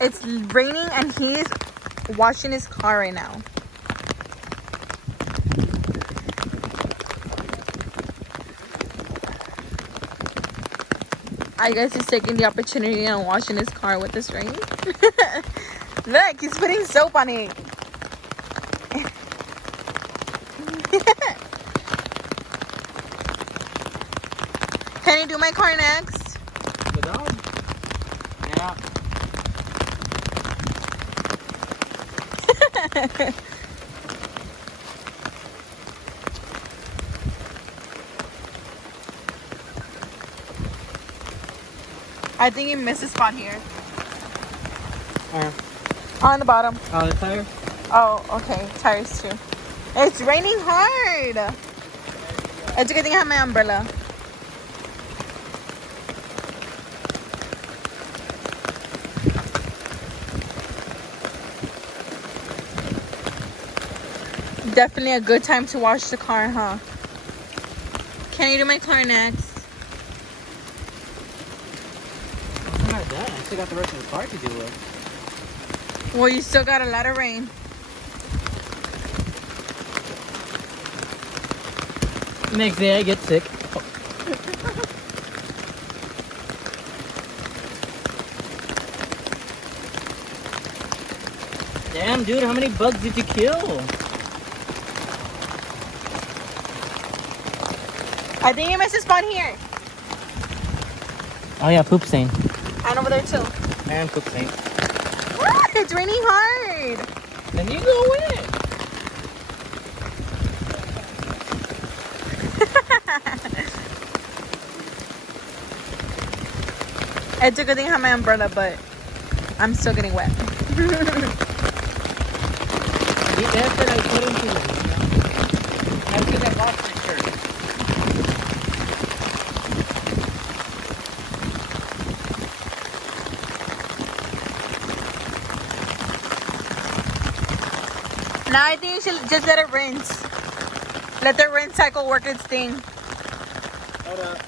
It's raining and he's washing his car right now. I guess he's taking the opportunity and washing his car with this rain. Look, he's putting soap on it. Can you do my car next? The dog? Yeah. I think he missed a spot here. Where? On the bottom. Oh, the tire? Oh, okay. Tires too. It's raining hard. It's a good thing I have my umbrella. Definitely a good time to wash the car, huh? Can you do my car next? I'm not done. I still got the rest of the car to deal with. Well, you still got a lot of rain. Next day I get sick. Damn, dude, how many bugs did you kill? I think you missed a spot here. Oh yeah, poop stain. And over there too. And poop stain. It's raining hard. Then you go in it. It's a good thing I have my umbrella, but I'm still getting wet. The effort I put into it. I think I lost my shirt. Now I think you should just let it rinse. Let the rinse cycle work its thing. Hold up.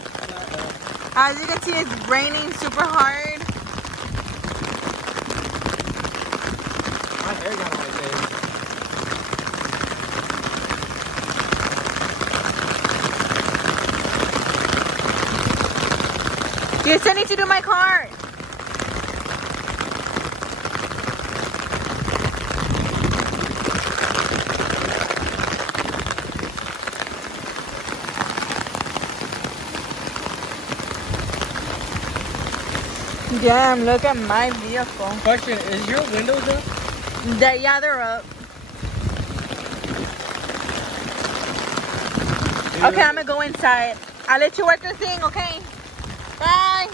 As you can see, it's raining super hard. My hair got on my face. You still need to do my car. Damn, look at my vehicle. Question, is your windows up? Yeah, they're up. Dude. Okay, I'm gonna go inside. I'll let you work your thing, okay? Bye.